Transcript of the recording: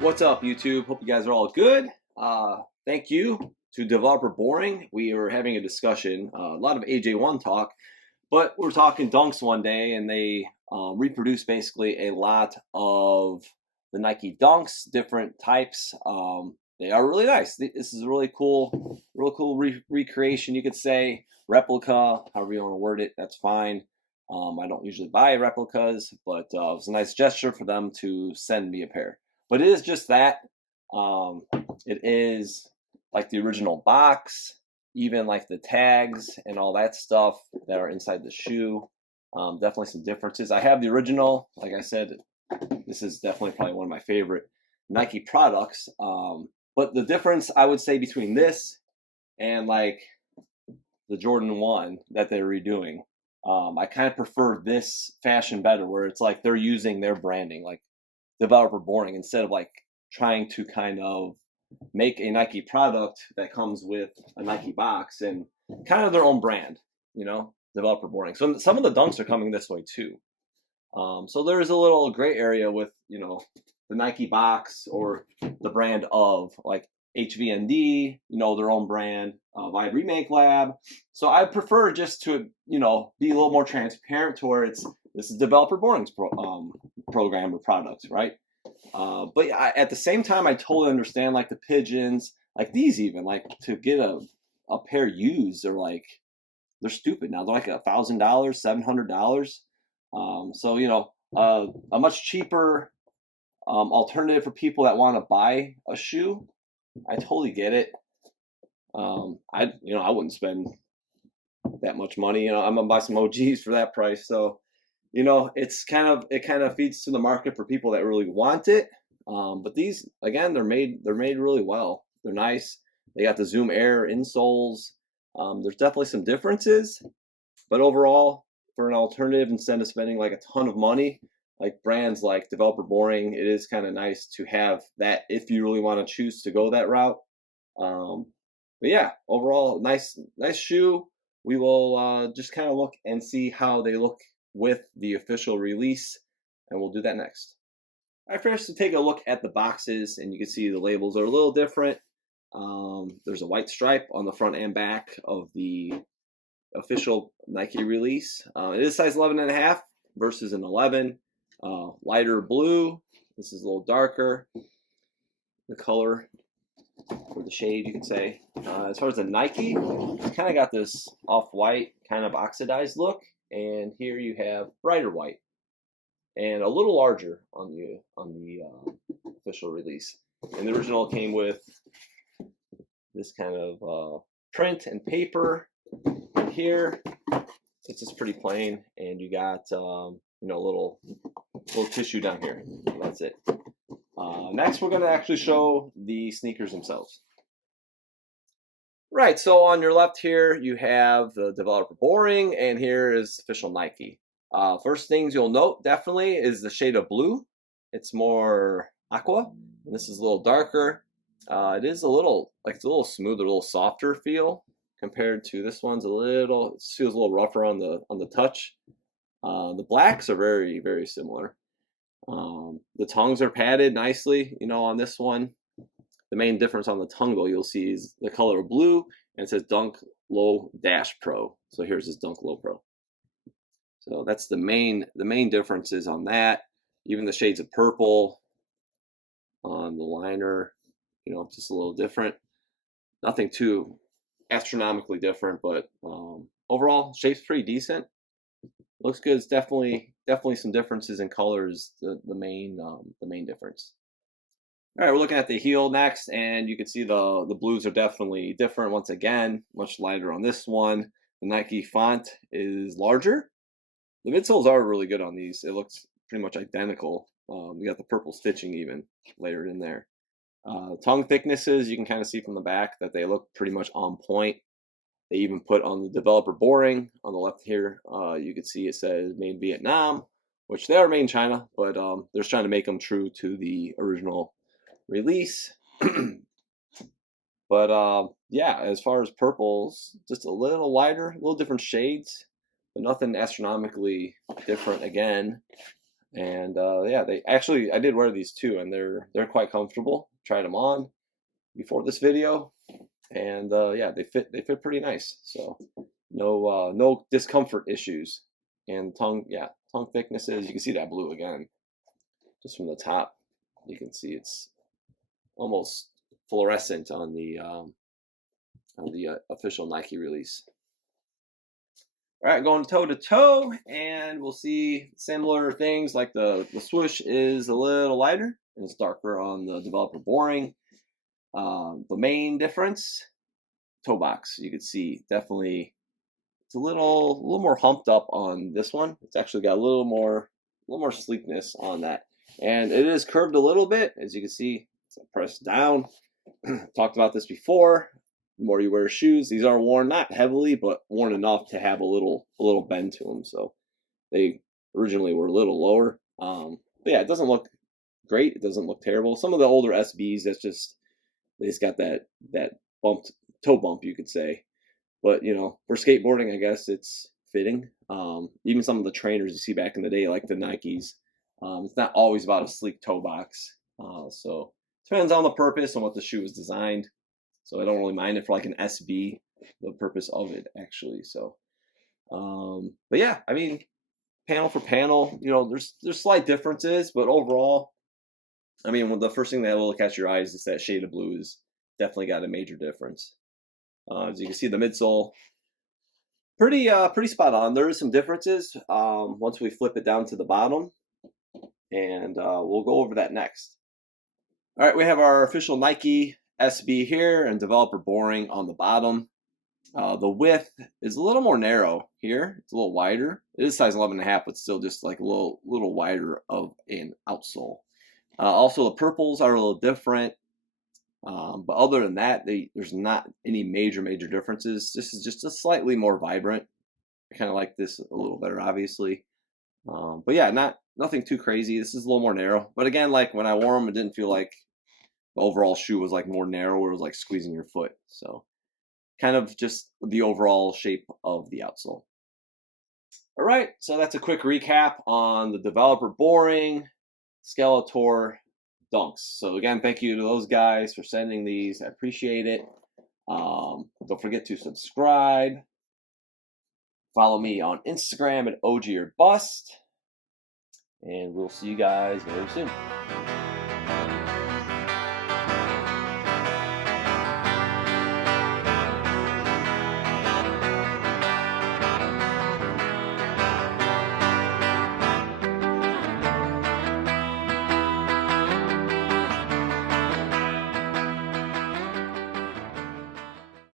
What's up, YouTube? Hope you guys are all good. Thank you to Developer Boring. We were having a discussion, a lot of AJ1 talk, but we were talking dunks one day, and they reproduced basically a lot of the Nike dunks, different types. They are really nice. This is a really cool recreation, you could say, replica, however you want to word it. That's fine. I don't usually buy replicas, but it was a nice gesture for them to send me a pair. But it is just that. It is like the original box, even like the tags and all that stuff that are inside the shoe. Definitely some differences. I have the original. Like I said, this is definitely probably one of my favorite Nike products. But the difference I would say between this and like the Jordan 1 that they're redoing, I kind of prefer this fashion better, where it's like they're using their branding, like Developer Boring, instead of like trying to kind of make a Nike product that comes with a Nike box and kind of their own brand, Developer Boring. So some of the dunks are coming this way too. So there's a little gray area with, the Nike box or the brand of like HVND, their own brand, Vibe Remake Lab. So I prefer just to, be a little more transparent to where this is Developer Boring's program or product, right? But at the same time, I totally understand like the pigeons, like these even, like to get a pair used, they're stupid now. They're like $1,000, $700. So a much cheaper alternative for people that want to buy a shoe. I totally get it. I wouldn't spend that much money. I'm gonna buy some OGs for that price. So it kind of feeds to the market for people that really want it. But these, again, they're made really well. They're nice. They got the Zoom Air insoles. There's definitely some differences, but overall, for an alternative, instead of spending like a ton of money, like brands like Developer Boring, it is kind of nice to have that if you really want to choose to go that route. But yeah, overall, nice shoe. We will just kind of look and see how they look with the official release, and we'll do that next. All right, first to take a look at the boxes, and you can see the labels are a little different. There's a white stripe on the front and back of the official Nike release. It is size 11.5 versus an 11. Lighter blue. This is a little darker. The color, or the shade, you could say. As far as the Nike, it's kind of got this off-white, kind of oxidized look, and here you have brighter white, and a little larger on the official release. And the original came with this kind of print and paper. And here, it's just pretty plain, and you got little tissue down here. That's it. Next, we're going to actually show the sneakers themselves. Right, so on your left here, you have the Developer Boring, and here is official Nike. First things you'll note, definitely, is the shade of blue. It's more aqua, and this is a little darker. It is a little smoother, a little softer feel compared to this one's it feels a little rougher on the touch. The blacks are very, very similar. The tongues are padded nicely, on this one. The main difference on the tongue, though, you'll see is the color of blue, and it says Dunk Low Dash Pro. So here's this Dunk Low Pro. So that's the main differences on that. Even the shades of purple on the liner, just a little different. Nothing too astronomically different, but overall, shape's pretty decent. Looks good. It's definitely some differences in colors. The main difference. All right, we're looking at the heel next, and you can see the blues are definitely different. Once again, much lighter on this one. The Nike font is larger. The midsoles are really good on these. It looks pretty much identical. You got the purple stitching even layered in there. Tongue thicknesses, you can kind of see from the back that they look pretty much on point. They even put on the Developer Boring on the left here. You can see it says made in Vietnam, which they are made in China, but they're just trying to make them true to the original release. But yeah, as far as purples, just a little lighter, a little different shades, but nothing astronomically different again. And yeah, I did wear these too, and they're quite comfortable. Tried them on before this video, and yeah, they fit pretty nice. So no discomfort issues. And tongue thicknesses, you can see that blue again just from the top. You can see it's almost fluorescent on the official Nike release. All right, going toe to toe, and we'll see similar things like the swoosh is a little lighter and it's darker on the developer boring. The main difference, toe box, you can see definitely it's a little more humped up on this one. It's actually got a little more sleekness on that, and it is curved a little bit, as you can see. It's pressed down. Talked about this before. The more you wear shoes, these are worn not heavily, but worn enough to have a little bend to them. So they originally were a little lower. But yeah, it doesn't look great. It doesn't look terrible. Some of the older SBs, they just got that bumped toe bump, you could say. But for skateboarding, I guess it's fitting. Even some of the trainers you see back in the day, like the Nikes, it's not always about a sleek toe box. So depends on the purpose and what the shoe is designed. So I don't really mind it for like an SB, the purpose of it actually. So, but yeah, I mean, panel for panel, there's slight differences, but overall, I mean, the first thing that will catch your eyes is that shade of blue is definitely got a major difference. As you can see, the midsole, pretty spot on. There is some differences once we flip it down to the bottom, and we'll go over that next. All right, we have our official Nike SB here and developer boring on the bottom. The width is a little more narrow here. It's a little wider. It is size 11.5, but still just like a little wider of an outsole. Also, the purples are a little different. But other than that, there's not any major differences. This is just a slightly more vibrant. I kind of like this a little better, obviously. But yeah, nothing too crazy. This is a little more narrow. But again, like when I wore them, it didn't feel like the overall shoe was like more narrow. It was like squeezing your foot. So kind of just the overall shape of the outsole. All right, so that's a quick recap on the developer boring Skeletor dunks. So again, thank you to those guys for sending these. I appreciate it. Don't forget to subscribe. Follow me on Instagram at OG or Bust. And we'll see you guys very soon.